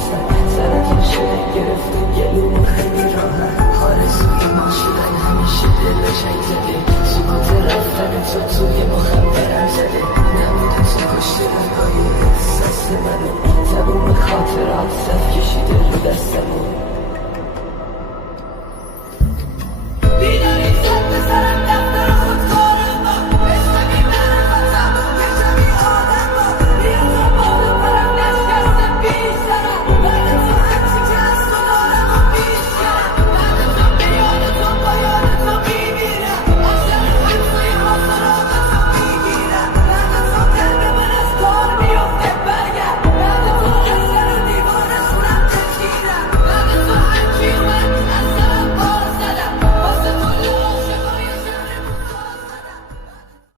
واسه سرتون شده گرفته گلومون خیلی راحت آرزوی ما شدن همیشه دل قشنگ زده سکوت رفتن توی مخم برم زده نبودن تو کشته رنگای احساس منو زبون خاطرات صف کشیده رو دستمون